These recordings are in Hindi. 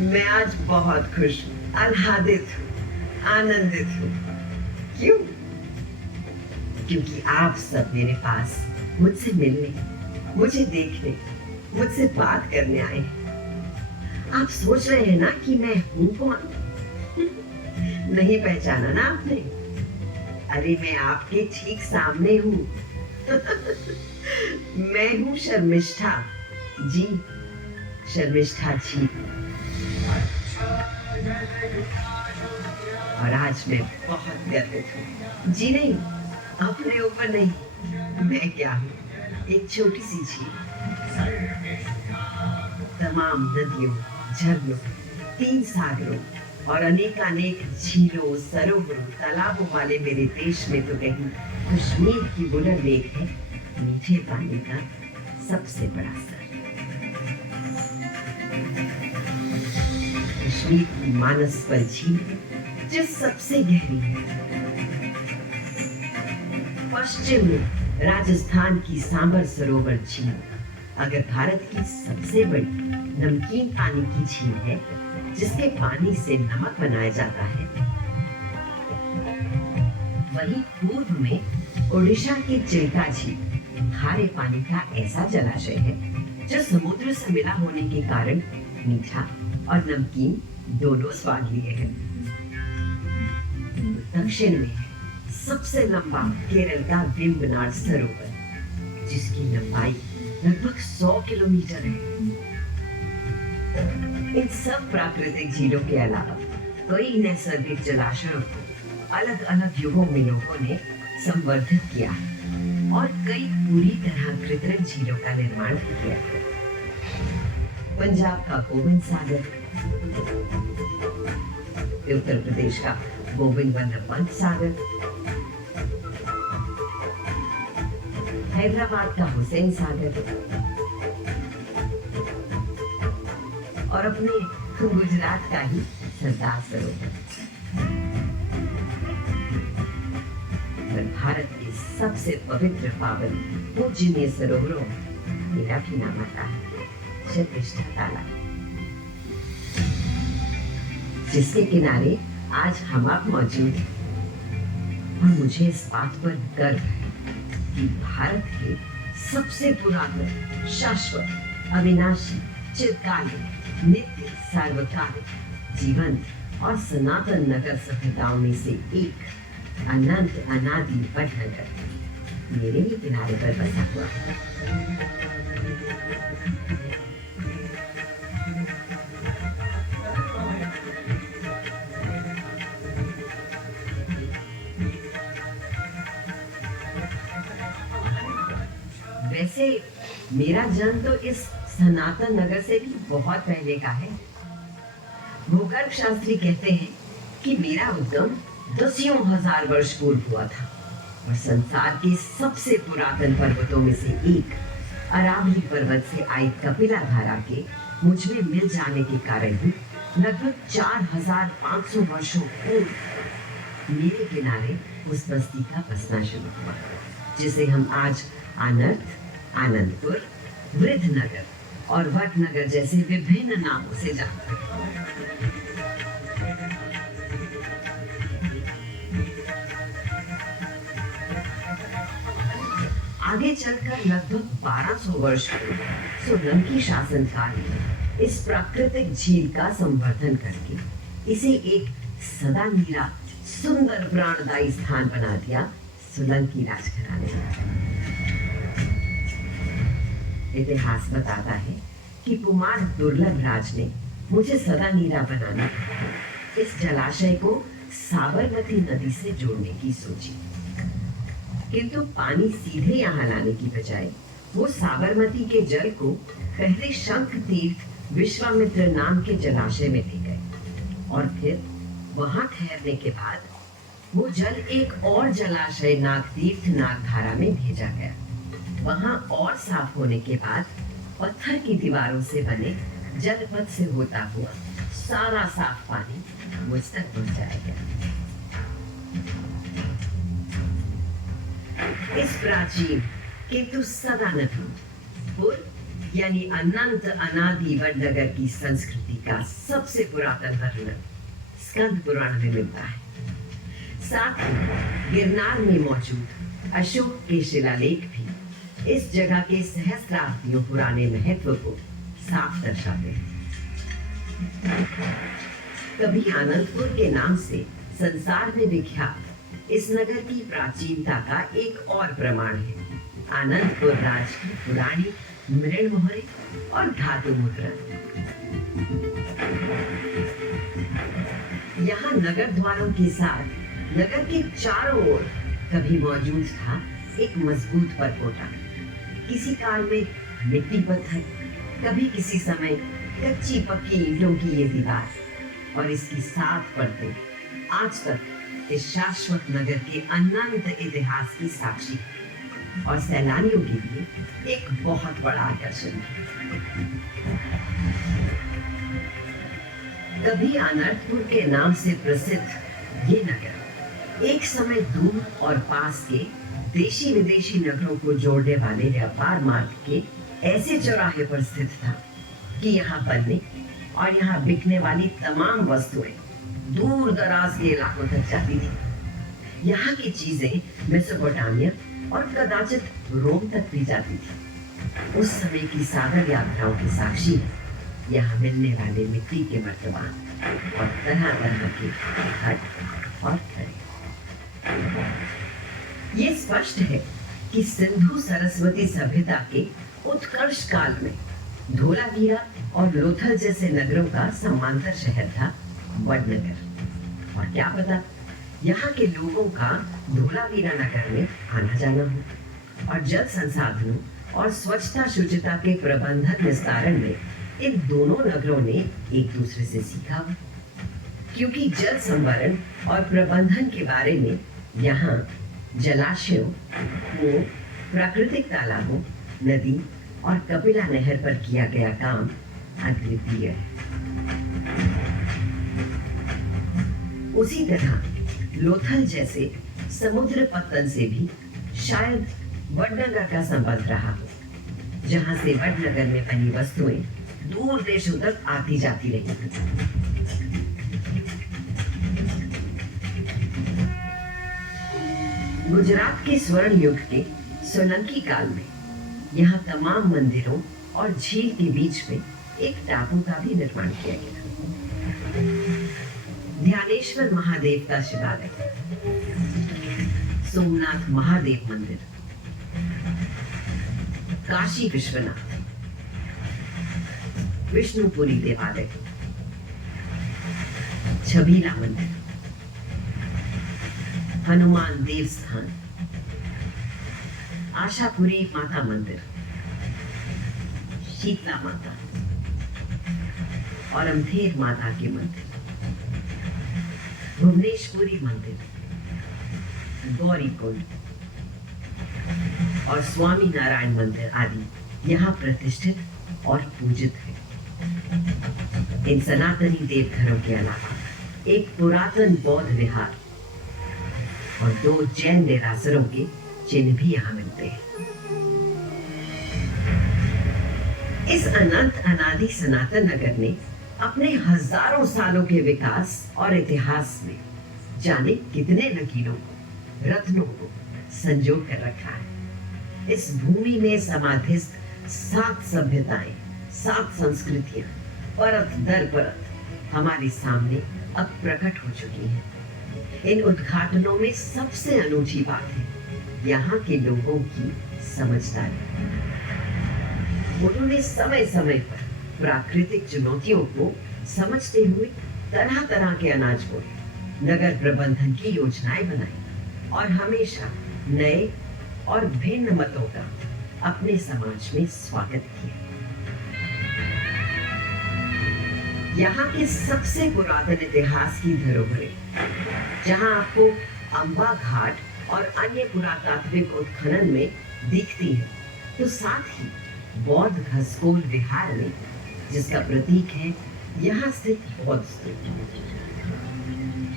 मैं आज बहुत खुश हूँ, आह्लादित हूँ, आनंदित हूँ। क्यों? क्योंकि आप सब मेरे पास मुझसे मिलने, मुझे देखने, मुझसे बात करने आए हैं। आप सोच रहे हैं ना कि मैं हूँ कौन? नहीं पहचाना ना आपने? अरे मैं आपके ठीक सामने हूँ। मैं हूँ शर्मिष्ठा जी, शर्मिष्ठा जी। और आज मैं बहुत गर्वित हूँ। जी नहीं, अपने ऊपर नहीं, मैं क्या हूँ, एक छोटी सी झील। तमाम नदियों, झरनों, 3 सागरों और अनेकानेक झीलों, सरोवरों, तालाबों वाले मेरे देश में तो कहीं कश्मीर की बुलंद लेक है, मीठे पानी का सबसे बड़ा सर। कश्मीर की मानस पर झील जो सबसे गहरी है। पश्चिम में राजस्थान की सांबर सरोवर झील अगर भारत की सबसे बड़ी नमकीन पानी की झील है, जिसके पानी से नमक बनाया जाता है, वहीं पूर्व में उड़ीसा की चिल्का झील खारे पानी का ऐसा जलाशय है जो समुद्र से मिला होने के कारण मीठा और नमकीन दोनों स्वाद लिए हैं। दक्षिण में है सबसे लंबा केरल का वेम्बनाड सरोवर, जिसकी लंबाई लगभग 100 किलोमीटर है। इन सब प्राकृतिक झीलों के अलावा कई नैसर्गिक जलाशयों को अलग अलग युगों में लोगों ने संवर्धित किया है और कई पूरी तरह कृत्रिम झीलों का निर्माण किया है। पंजाब का गोविंद सागर, उत्तर प्रदेश का गोविंद वल्लभ पंत सागर, हैदराबाद का हुसैन सागर और अपने गुजरात का ही सरदार सरोवर। पर भारत के सबसे पवित्र पावन पूजनीय सरोवरों मेरा भी नाम आता है, शर्मिष्ठा तालाब, जिसके किनारे आज हम आप मौजूद हैं। और मुझे इस बात पर गर्व है कि भारत के सबसे पुरातन, शाश्वत, अविनाशी, चिरकालीन, नित्य, सार्वकालिक, जीवंत और सनातन नगर सभ्यताओं में से एक अनंत अनादि वडनगर मेरे ही किनारे पर बसा हुआ है। वैसे मेरा जन्म तो इस सनातन नगर से भी बहुत पहले का है। भूगर्भ शास्त्री कहते हैं कि मेरा उद्गम 10,000 वर्ष पूर्व हुआ था और संसार के सबसे पुरातन पर्वतों में से एक अरावली पर्वत से आई कपिला धारा के मुझ में मिल जाने के कारण ही लगभग 4,500 वर्षों पूर्व मेरे किनारे उस बस्ती का बसना शुरू हुआ, जिसे हम आज आनर्थ, आनंदपुर, वृद्धनगर और वडनगर जैसे विभिन्न नामों से जानते हैं। आगे चलकर लगभग 1200 वर्ष पूर्व सोलंकी शासनकाल में इस प्राकृतिक झील का संवर्धन करके इसे एक सदा नीरा, सुंदर, प्राणदायी स्थान बना दिया सोलंकी राजघराने ने। इतिहास बताता है कि कुमार दुर्लभ राज ने मुझे सदा नीरा बनाने इस जलाशय को साबरमती नदी से जोड़ने की सोची, किंतु पानी सीधे यहाँ लाने की बजाय वो साबरमती के जल को पहले शंख तीर्थ विश्वामित्र नाम के जलाशय में ले गए और फिर वहां ठहरने के बाद वो जल एक और जलाशय नागतीर्थ नागधारा में भेजा गया। वहां और साफ होने के बाद पत्थर की दीवारों से बने जलपथ से होता हुआ सारा साफ पानी मुझ तक पहुंचाया गया। इस प्राचीन किंतु सदा नवीन यानी अनंत अनादि वडनगर की संस्कृति का सबसे पुरातन वर्णन स्कंद पुराण में मिलता है। साथ ही गिरनार में मौजूद अशोक के शिलालेख भी इस जगह के सहस्राब्दियों पुराने महत्व को साफ दर्शाते हैं। कभी आनंदपुर के नाम से संसार में विख्यात इस नगर की प्राचीनता का एक और प्रमाण है आनंदपुर राज की पुरानी मृणमोहरे और धातु मुद्रण। यहाँ नगर द्वारों के साथ नगर के चारों ओर कभी मौजूद था एक मजबूत परकोटा। किसी काल में मिट्टी पत्थर, कभी किसी समय कच्ची पक्की ईंटों की ये दीवार और इसकी 7 परतें आज तक इस शाश्वत नगर के अनंत इतिहास की साक्षी और सैलानियों के लिए एक बहुत बड़ा आकर्षण है। कभी अनंतपुर के नाम से प्रसिद्ध ये नगर एक समय दूर और पास के देशी विदेशी नगरों को जोड़ने वाले व्यापार मार्ग के ऐसे चौराहे पर स्थित था कि यहाँ बनने और यहाँ बिकने वाली तमाम वस्तुएं दूर दराज के इलाकों तक जाती थी। यहाँ की चीजें मेसोपोटामिया और कदाचित रोम तक भी जाती थी। उस समय की सागर यात्राओं की साक्षी है यहाँ मिलने वाले मिट्टी के मर्तबान और तरह तरह के घट और घड़े। ये स्पष्ट है कि सिंधु सरस्वती सभ्यता के उत्कर्ष काल में धोलावीरा और लोथल जैसे नगरों का समांतर शहर था वडनगर। और क्या पता यहाँ के लोगों का धोलावीरा नगर में आना जाना हो और जल संसाधनों और स्वच्छता शुचिता के प्रबंधन विस्तारण में इन दोनों नगरों ने एक दूसरे से सीखा हो। क्योंकि जल संवरण और प्रबंधन के बारे में यहाँ जलाशयों, कुओं, प्राकृतिक तालाबों, नदी और कपिला नहर पर किया गया काम अद्वितीय है। उसी तरह लोथल जैसे समुद्र पत्तन से भी शायद वडनगर का संबंध रहा हो, जहां से वडनगर में बनी वस्तुएं दूर देशों तक आती जाती रही। गुजरात के स्वर्ण युग के सोलंकी काल में यहाँ तमाम मंदिरों और झील के बीच में एक टापू का भी निर्माण किया गया। ध्यानेश्वर महादेव का शिवालय, सोमनाथ महादेव मंदिर, काशी विश्वनाथ, विष्णुपुरी देवालय, छबीला मंदिर, हनुमान देव स्थान, आशापुरी माता मंदिर, शीतला माता और अमथेर माता के मंदिर, भुवनेश्वरी मंदिर, गौरी कुंड और स्वामी नारायण मंदिर आदि यहाँ प्रतिष्ठित और पूजित है। इन सनातनी देवघरों के अलावा एक पुरातन बौद्ध विहार और 2 जैन देरासरों के चिन्ह भी यहाँ मिलते हैं। इस अनंत अनादि सनातन नगर ने अपने हजारों सालों के विकास और इतिहास में जाने कितने नगीनों को, रत्नों को संजो कर रखा है। इस भूमि में समाधिस्थ 7 सभ्यताएं, 7 संस्कृतियां परत दर परत हमारे सामने अब प्रकट हो चुकी हैं। इन उद्घाटनों में सबसे अनूठी बात है यहाँ के लोगों की समझदारी। उन्होंने समय समय पर प्राकृतिक चुनौतियों को समझते हुए तरह तरह के अनाज बोए, नगर प्रबंधन की योजनाएं बनाई और हमेशा नए और भिन्न मतों का अपने समाज में स्वागत किया। यहाँ के सबसे पुरातन इतिहास की धरोहरें, जहाँ आपको अंबा घाट और अन्य पुरातात्विक उत्खनन में दिखती है, तो साथ ही बौद्ध घसकोल विहार में, जिसका प्रतीक है यहाँ स्थित बौद्ध स्तूप।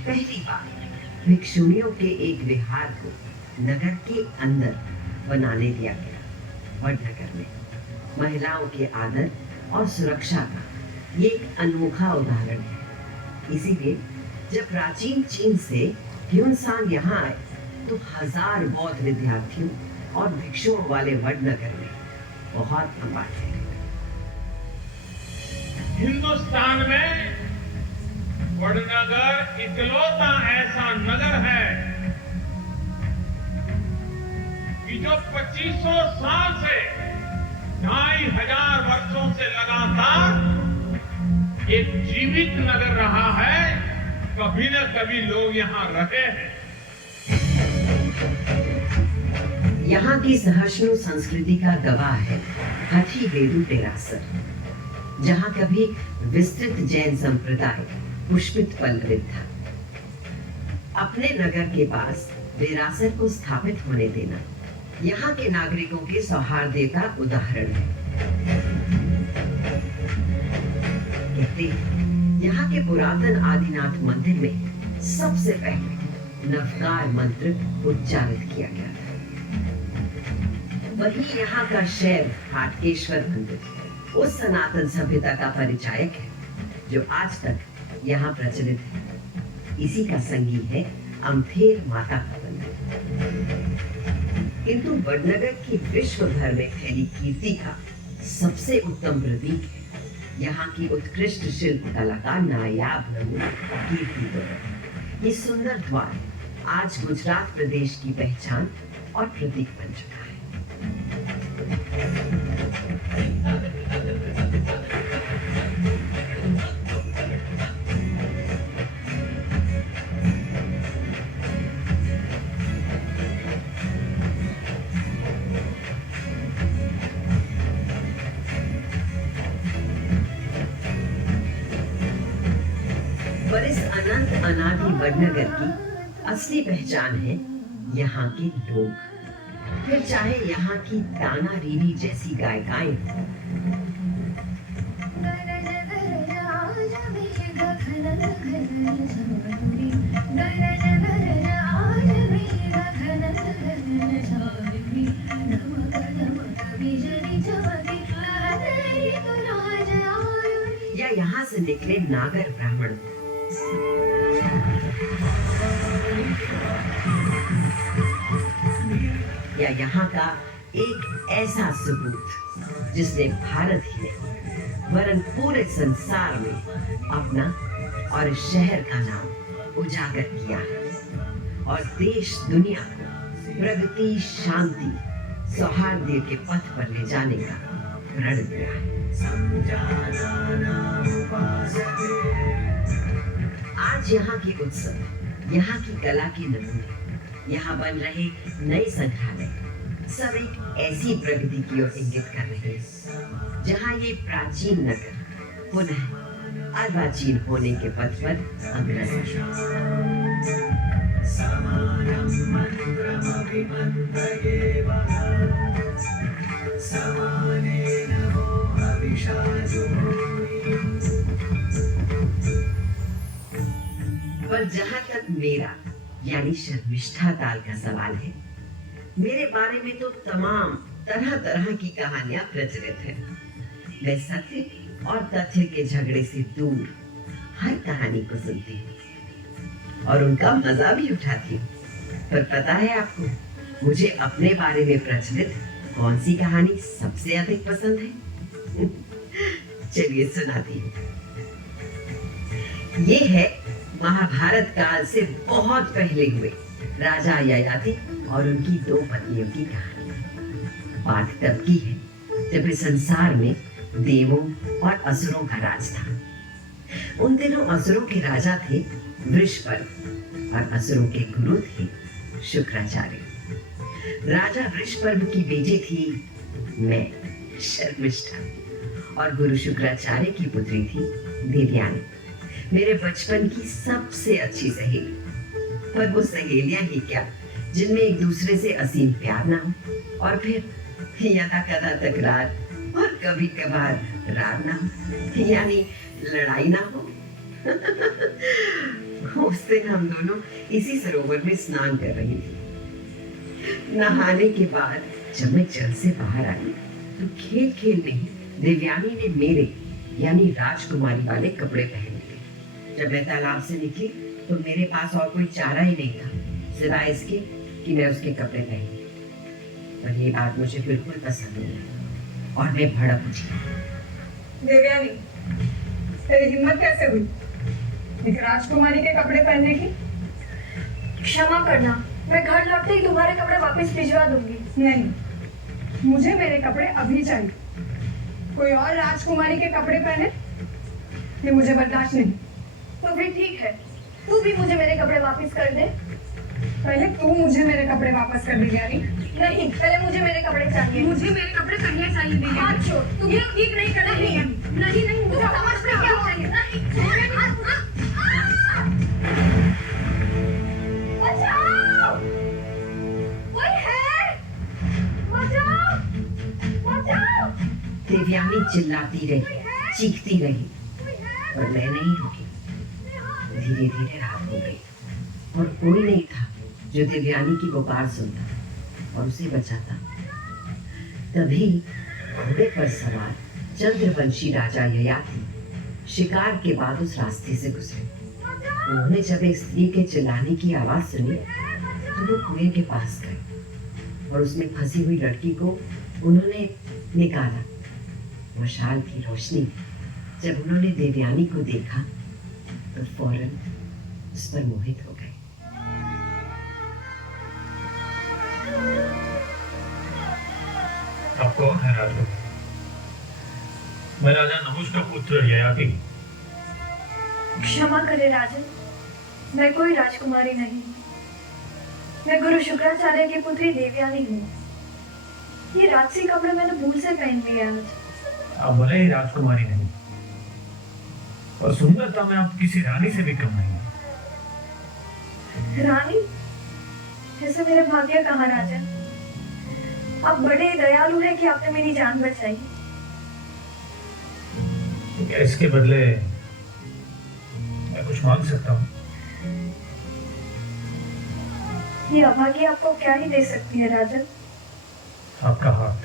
पहली बार भिक्षुणियों के एक विहार को नगर के अंदर बनाने दिया गया वडनगर में। महिलाओं के आदर और सुरक्षा का ये एक अनोखा उदाहरण है। इसीलिए जब प्राचीन चीन से ह्यूनसांग यहाँ आए तो हजार बौद्ध विद्यार्थियों और भिक्षुओं वाले वडनगर में बहुत लंबा ठहरे। हिंदुस्तान में वडनगर इकलौता ऐसा नगर है कि जो 2500 साल से 2500 वर्षों से लगातार एक जीवित नगर रहा है। कभी न कभी लोग यहाँ रहे हैं। यहाँ की सहिष्णु संस्कृति का गवाह है हथीबेडु डेरासर, जहाँ कभी विस्तृत जैन संप्रदाय पुष्पित पल्लवित था। अपने नगर के पास डेरासर को स्थापित होने देना यहाँ के नागरिकों के सौहार्द का उदाहरण है। कहते हैं यहाँ के पुरातन आदिनाथ मंदिर में सबसे पहले नवकार मंत्र उच्चारित किया गया था। वही यहाँ का शैव हाटकेश्वर मंदिर उस सनातन सभ्यता का परिचायक है जो आज तक यहाँ प्रचलित है। इसी का संगी है अमथेर माता का मंदिर। किंतु वडनगर की विश्व भर में फैली कीर्ति का सबसे उत्तम प्रतीक है यहाँ की उत्कृष्ट शिल्प कला का नायाब नमूना कीर्ति द्वार। ये सुंदर द्वार आज गुजरात प्रदेश की पहचान और प्रतीक बन चुका है। पर इस अनंत अनादि वडनगर की असली पहचान है यहाँ के लोग। फिर चाहे यहाँ की ताना रीरी जैसी गायिकाएं हों, या यहाँ से निकले नागर ब्राह्मण, या यहाँ का एक ऐसा सबूत जिसने भारत ही नहीं वरन पूरे संसार में अपना और इस शहर का नाम उजागर किया है और देश दुनिया को प्रगति, शांति, सौहार्द के पथ पर ले जाने का प्रण दिया है। आज यहाँ के उत्सव, यहाँ की कला के नमूने, यहाँ बन रहे नए संग्रहालय सब एक ऐसी प्रगति की ओर इंगित कर रहे हैं जहाँ ये प्राचीन नगर पुनः अर्वाचीन होने के पथ पर अग्रसर पर जहाँ तक मेरा यानी शर्मिष्ठा ताल का सवाल है, मेरे बारे में तो तमाम तरह तरह की कहानियां प्रचलित हैं। मैं सत्य और तथ्य के झगड़े से दूर हर कहानी को सुनती हूँ और उनका मजा भी उठाती हूँ। पर पता है आपको, मुझे अपने बारे में प्रचलित कौन सी कहानी सबसे अधिक पसंद है? चलिए सुनाती हूँ। ये है महाभारत काल से बहुत पहले हुए राजा ययाति और उनकी 2 पत्नियों की कहानी। बात तब की है जब इस संसार में देवों और असुरों का राज था। उन दिनों असुरों के राजा थे वृषपर्व और असुरों के गुरु थे शुक्राचार्य। राजा वृषपर्व की बेटी थी मैं, शर्मिष्ठा, और गुरु शुक्राचार्य की पुत्री थी देवयानी, मेरे बचपन की सबसे अच्छी सहेली। पर वो सहेलियां ही क्या जिनमें एक दूसरे से असीम प्यार ना हो और फिर यदा कदा तकरार और कभी कभार रार ना हो, यानी लड़ाई ना हो। उस दिन हम दोनों इसी सरोवर में स्नान कर रही थी। नहाने के बाद जब मैं जल से बाहर आई तो खेल खेल में ही देवयानी ने मेरे यानी राजकुमारी वाले कपड़े पहन लिए। जब मैं तालाब से निकली तो मेरे पास और कोई चारा ही नहीं था सिवाय इसके कि मैं उसके कपड़े पहनी। पर ये बात मुझे बिल्कुल पसंद नहीं और मैं भड़क उठी। देवयानी, तेरी हिम्मत कैसे हुई एक राजकुमारी के कपड़े पहनने की? क्षमा करना, मैं घर लौटते ही तुम्हारे कपड़े वापस भिजवा दूंगी। नहीं, मुझे मेरे कपड़े अभी चाहिए। कोई और राजकुमारी के कपड़े पहने ये मुझे बर्दाश्त नहीं। तो फिर ठीक है, तू भी मुझे मेरे कपड़े वापस कर दे। पहले तू मुझे मेरे कपड़े वापस कर देवयानी। नहीं, पहले मुझे मेरे कपड़े चाहिए। मुझे मेरे कपड़े पहले चाहिए देवयानी। हाथ छोड़, तू ये ठीक नहीं कर रही है। नहीं नहीं, मुझे समझ में क्या चाहिए? बचाओ! कोई है? बचाओ! बचाओ! देवयानी चिल्लाती रही, चीखती रही, पर मैं नहीं रुकी। धीरे धीरे रात हो गई और कोई नहीं था जो देवयानी की पुकार सुनता और उसे बचाता। तभी घोड़े पर सवार चंद्रवंशी राजा ययाति शिकार के बाद उस रास्ते से गुजरे। उन्होंने जब एक स्त्री के चिल्लाने की आवाज सुनी तो वो कुएं के पास गए और उसमें फंसी हुई लड़की को उन्होंने निकाला। मशाल की रोशनी जब उन्होंने देवयानी को देखा तो फौरन उस पर मोहित हो गए। आप कौन है राजकुमार? मैं राजा नहुष का पुत्र ययाति। क्षमा करे राजन, मैं कोई राजकुमारी नहीं, मैं गुरु शुक्राचार्य की पुत्री देवयानी हूँ। ये राजसी कपड़े मैंने भूल से पहन लिए आज। आप भले ही राजकुमारी नहीं और सुंदरता में आप किसी रानी से भी कम नहीं। रानी? ऐसे मेरे भाग्य कहाँ राजन। आप बड़े दयालु हैं कि आपने मेरी जान बचाई। तो क्या इसके बदले मैं कुछ मांग सकता हूँ? ये अभागी आपको क्या ही दे सकती है राजन। आपका हाथ,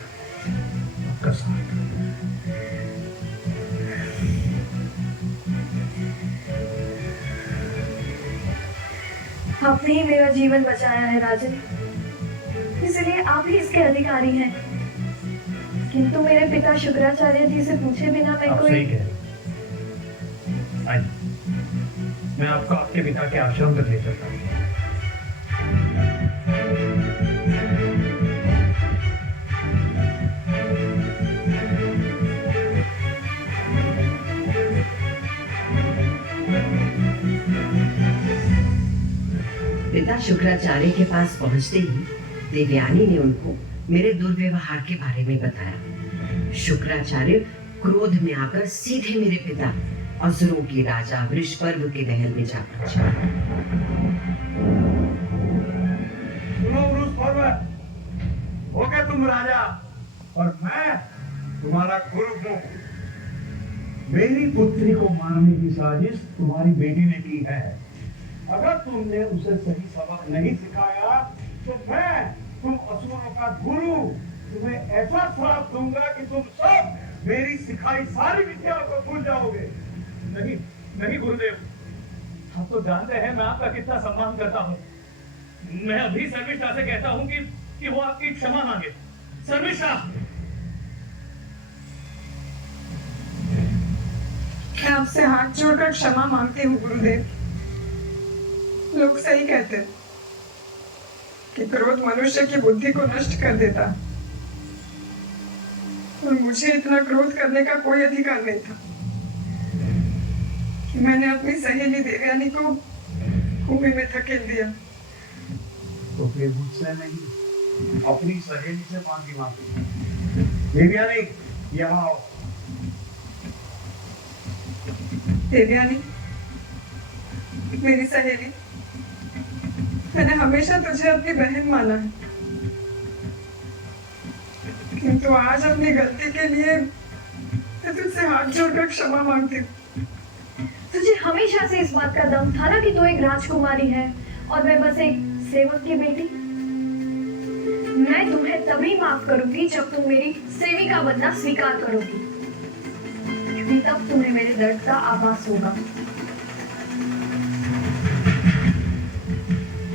आपका साथ। आपने ही मेरा जीवन बचाया है राजन, इसलिए आप ही इसके अधिकारी हैं। किंतु मेरे पिता शुक्राचार्य जी से पूछे बिना मैं आप कोई सही कह रहे हैं। आइए, मैं आपको आपके पिता के आश्रम तक ले चलता हूँ। पिता शुक्राचार्य के पास पहुंचते ही देवयानी ने उनको मेरे दुर्व्यवहार के बारे में बताया। शुक्राचार्य क्रोध में आकर सीधे मेरे पिता असुरों के राजा वृषपर्व के महल में जा पहुंचे। सुनो वृषपर्व, हो गए तुम राजा और मैं तुम्हारा गुरु हूं। मेरी पुत्री को मारने की साजिश तुम्हारी बेटी ने की है। अगर तुमने उसे सही सबक नहीं सिखाया तो मैं, तुम असुरों का गुरु, तुम्हें ऐसा श्राप दूंगा कि तुम सब मेरी सिखाई सारी विद्याओं को भूल जाओगे। नहीं, नहीं गुरुदेव, आप तो जानते हैं मैं आपका कितना सम्मान करता हूँ। मैं अभी शर्मिष्ठा से कहता हूँ कि वो आपकी क्षमा मांगे। शर्मिष्ठा! मैं आपसे हाथ जोड़कर क्षमा मांगती हूँ गुरुदेव। लोग सही कहते हैं कि क्रोध मनुष्य की बुद्धि को नष्ट कर देता है, और मुझे इतना क्रोध करने का कोई अधिकार नहीं था कि मैंने अपनी सहेली देवयानी को कुएं में धकेल दिया। तो फिर मुझसे नहीं, अपनी सहेली से माफी मांगी। देवयानी, यहाँ आओ। देवयानी, मेरी सहेली, मैंने हमेशा तुझे अपनी बहन माना है, किंतु आज अपनी गलती के लिए मैं तुझसे हाथ जोड़कर क्षमा मांगती हूँ। तुझे हमेशा से इस बात का दम था ना कि तू एक राजकुमारी है और मैं बस एक सेवक की बेटी। मैं तुम्हें तभी माफ करूंगी जब तुम मेरी सेविका बनना स्वीकार करोगी, क्योंकि तब तुम्हें मेरे दर्द का आभास होगा।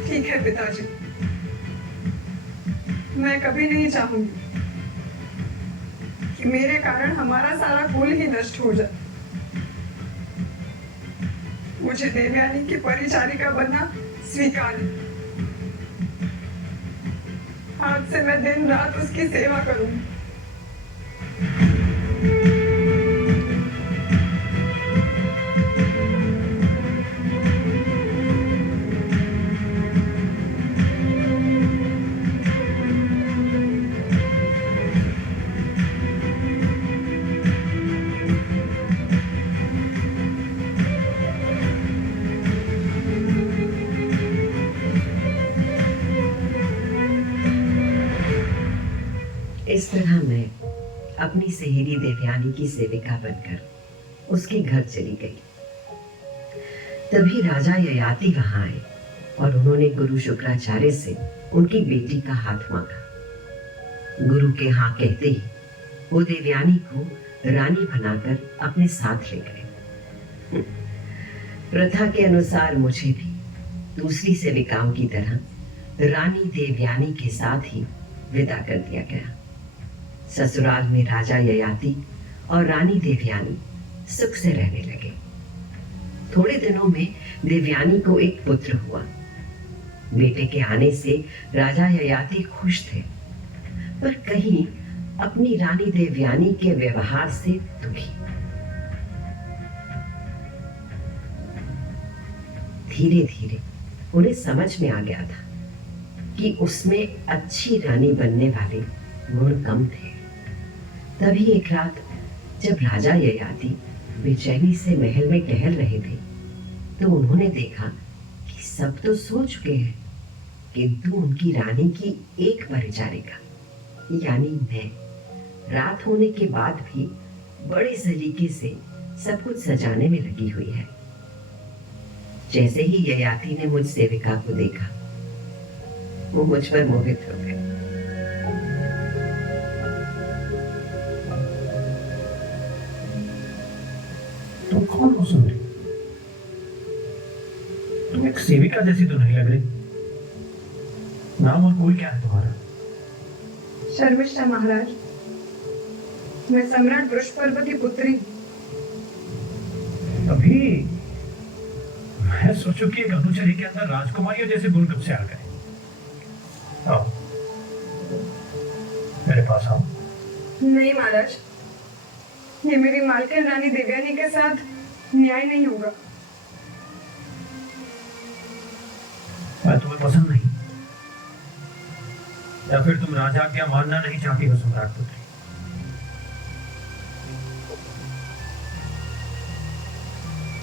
ठीक है पिताजी, मैं कभी नहीं चाहूंगी कि मेरे कारण हमारा सारा कुल ही नष्ट हो जाए। मुझे देवयानी की परिचारिका बनना स्वीकार है। आज से मैं दिन रात उसकी सेवा करूंगी। इस तरह मैं अपनी सहेली देवयानी की सेविका बनकर उसके घर चली गई। तभी राजा ययाति वहां आए और उन्होंने गुरु शुक्राचार्य से उनकी बेटी का हाथ मांगा। गुरु के हाँ कहते ही वो देवयानी को रानी बनाकर अपने साथ ले गए। प्रथा के अनुसार मुझे भी दूसरी सेविकाओं की तरह रानी देवयानी के साथ ही विदा कर दिया गया। ससुराल में राजा ययाति और रानी देवयानी सुख से रहने लगे। थोड़े दिनों में देवयानी को एक पुत्र हुआ। बेटे के आने से राजा ययाति खुश थे, पर कहीं अपनी रानी देवयानी के व्यवहार से दुखी। धीरे धीरे उन्हें समझ में आ गया था कि उसमें अच्छी रानी बनने वाले गुण कम थे। तभी एक रात जब राजा ययाति बेचैनी से महल में टहल रहे थे, तो उन्होंने देखा कि सब तो सो चुके हैं, किंतु उनकी रानी की एक परिचारिका यानी मैं रात होने के बाद भी बड़े सलीके से सब कुछ सजाने में लगी हुई है। जैसे ही ययाति ने मुझ सेविका को देखा, वो मुझ पर मोहित हो गए। तुम कौन हो सुंदरी? तुम एक सेविका जैसी तो नहीं लग रही। नाम और कुल क्या है तुम्हारा? शर्मिष्ठा महाराज, मैं सम्राट वृषपर्व की पुत्री। तभी मैं सोचूं कि एक अनुचरी के अंदर राजकुमारियों जैसे गुण कब से आ गए। आओ, मेरे पास आओ। नहीं महाराज, ये मेरी मालकिन रानी देवयानी के साथ न्याय नहीं होगा। मैं तुम्हें पसंद नहीं, या फिर तुम राजा क्या मानना नहीं चाहती हो सम्राट पुत्री?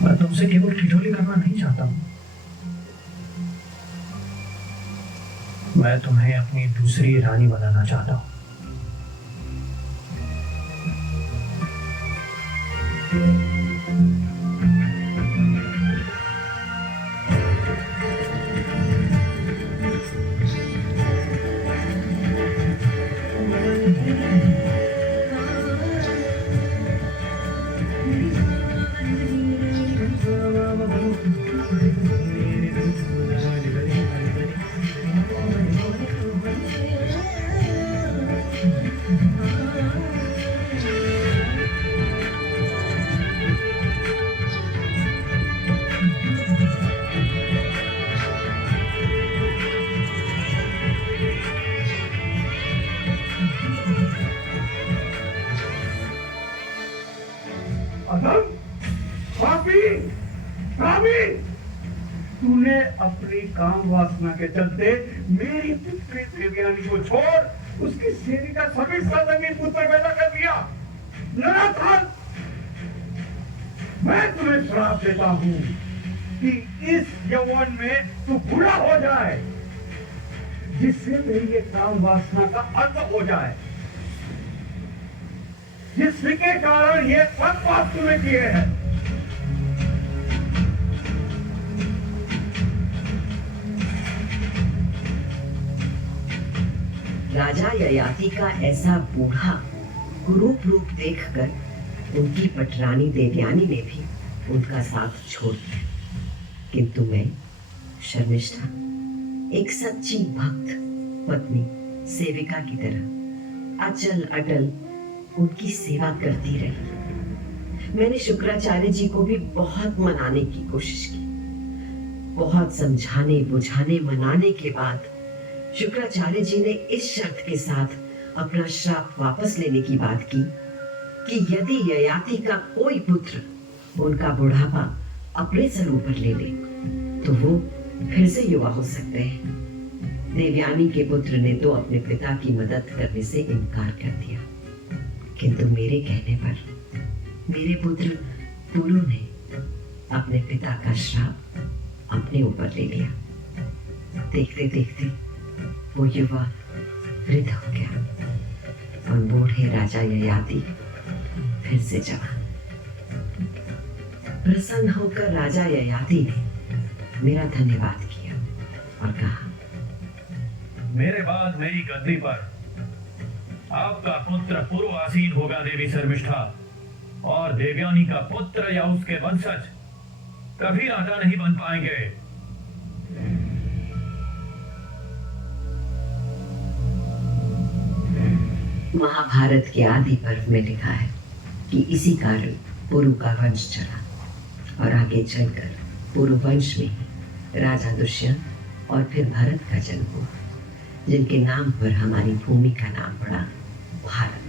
मैं तुमसे केवल ठिठोली करना नहीं चाहता हूं। मैं तुम्हें अपनी दूसरी रानी बनाना चाहता हूं। अधम, पापी, कामी, तूने अपनी काम वासना के चलते मेरी पुत्री देवयानी को छोड़ उसकी सेविका समीक्षा जमीन पुत्र पैदा कर दिया। नराधम, मैं तुम्हें श्राप देता हूं कि इस यौवन में तू बूढ़ा हो जाए, जिससे तेरी ये काम वासना का अंत हो जाए, जिसके कारण ये सब पाप तुम्हें किए हैं। राजा ययाति का ऐसा बूढ़ा कुरूप रूप देखकर उनकी पटरानी देवयानी ने भी उनका साथ छोड़ दिया। किंतु मैं शर्मिष्ठा एक सच्ची भक्त पत्नी सेविका की तरह अचल अटल उनकी सेवा करती रही। मैंने शुक्राचार्य जी को भी बहुत मनाने की कोशिश की। बहुत समझाने बुझाने मनाने के बाद शुक्राचार्य जी ने इस शर्त के साथ अपना श्राप वापस लेने की बात की कि यदि ययाति का कोई पुत्र उनका बुढ़ापा अपने सर ऊपर ले ले तो वो फिर से युवा हो सकते हैं। देवयानी के पुत्र ने तो अपने पिता की मदद करने से इनकार कर दिया, किंतु मेरे कहने पर मेरे पुत्र पुरु ने अपने पिता का श्राप अपने ऊपर ले लिया। देखते देखते वो युवा वृद्ध हो गया और बूढ़े राजा ययाति फिर से जवान। प्रसन्न होकर राजा ययाति ने मेरा धन्यवाद किया और कहा, मेरे बाद मेरी गद्दी पर आपका पुत्र पुरु आसीन होगा देवी शर्मिष्ठा, और देवयानी का पुत्र या उसके वंशज कभी राजा नहीं बन पाएंगे। महाभारत के आदि पर्व में लिखा है कि इसी कारण पुरु का वंश चला और आगे चलकर पुरु वंश में ही राजा दुष्यंत और फिर भरत का जन्म हुआ, जिनके नाम पर हमारी भूमि का नाम पड़ा भारत।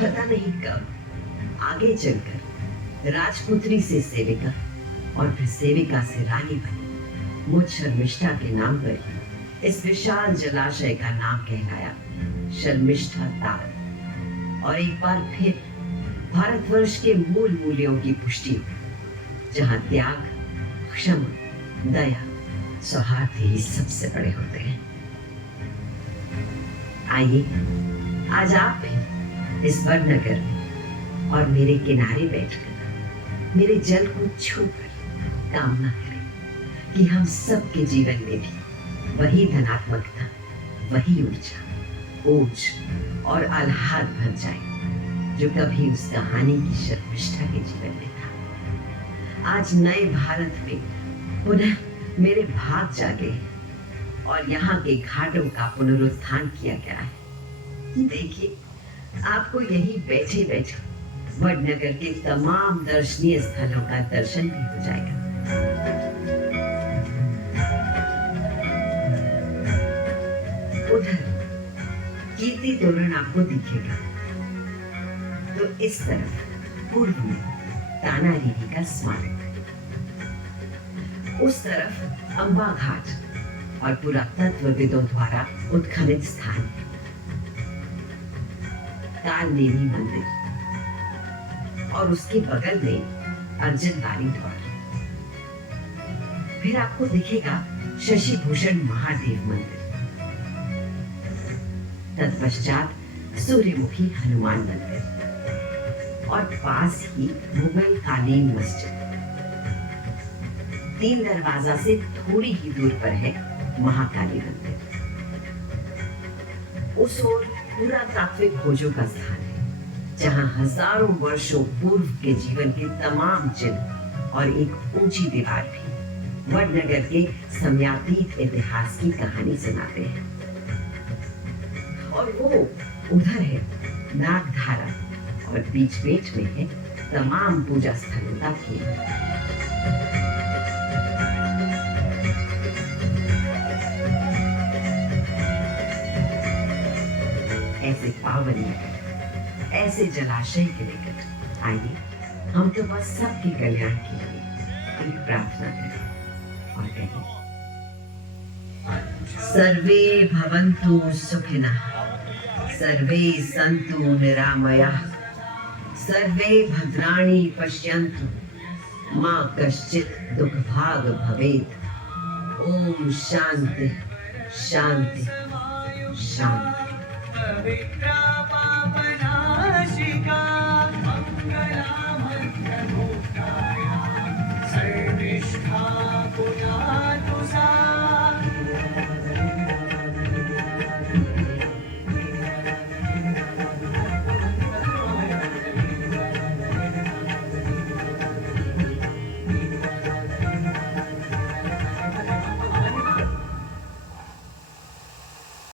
पता नहीं कब आगे चलकर राजपुत्री से सेविका और फिर सेविका से रानी बनी मुझ शर्मिष्ठा के नाम पर ही इस विशाल जलाशय का नाम कहलाया शर्मिष्ठा ताल। और एक बार फिर भारतवर्ष के मूल मूल्यों की पुष्टि हुई, जहां त्याग, क्षमा, दया, सौहार्द ही सबसे बड़े होते हैं। आइए आज आप भी इस वडनगर में और मेरे किनारे बैठकर मेरे जल को छूकर कामना करें कि हम सबके जीवन में भी वही धनात्मकता, वही ऊर्जा, ओज और आह्लाद भर जाए जो कभी उस कहानी की शर्मिष्ठा के जीवन में था। आज नए भारत में पुनः मेरे भाग जागे और यहाँ के घाटों का पुनरुत्थान किया गया है। देखिए, आपको यही बैठे बैठे वडनगर के तमाम दर्शनीय स्थलों का दर्शन भी हो जाएगा। उधर कीर्ति तोरण आपको दिखेगा, तो इस तरफ पूर्व में तानारीरी का स्मारक, उस तरफ अंबा घाट और पुरातत्वविदों द्वारा उत्खनन स्थान, कालनेमी मंदिर और उसके बगल में अर्जुनवाड़ी द्वार। फिर आपको दिखेगा शशि भूषण महादेव मंदिर, तत्पश्चात सूर्यमुखी हनुमान मंदिर और पास ही मुगल कालीन मस्जिद। 3 दरवाजा से थोड़ी ही दूर पर है महाकाली मंदिर। उस ओर पुरातात्विक खोजों का स्थान है, जहां हजारों वर्षों पूर्व के जीवन के तमाम चिन्ह और एक ऊंची दीवार भी वडनगर के समयातीत इतिहास की कहानी सुनाते हैं। और वो उधर है नागधारा और बीच बीच में है तमाम पूजा स्थलों का केंद्र। ऐसे पावन निकट, ऐसे जलाशय के निकट आइए हम तो बस सबके कल्याण के लिए एक प्रार्थना करें और कहें, सर्वे भवन्तु सुखिनः, सर्वे सन्तु निरामयाः, सर्वे भद्राणि पश्यन्तु, मा कश्चित् दुःखभाग् भवेत्। ओम शांति शांति शांति। पवित्रा पापनाशिका मंगला मंत्रभूताया सर्विष्ठा पुरा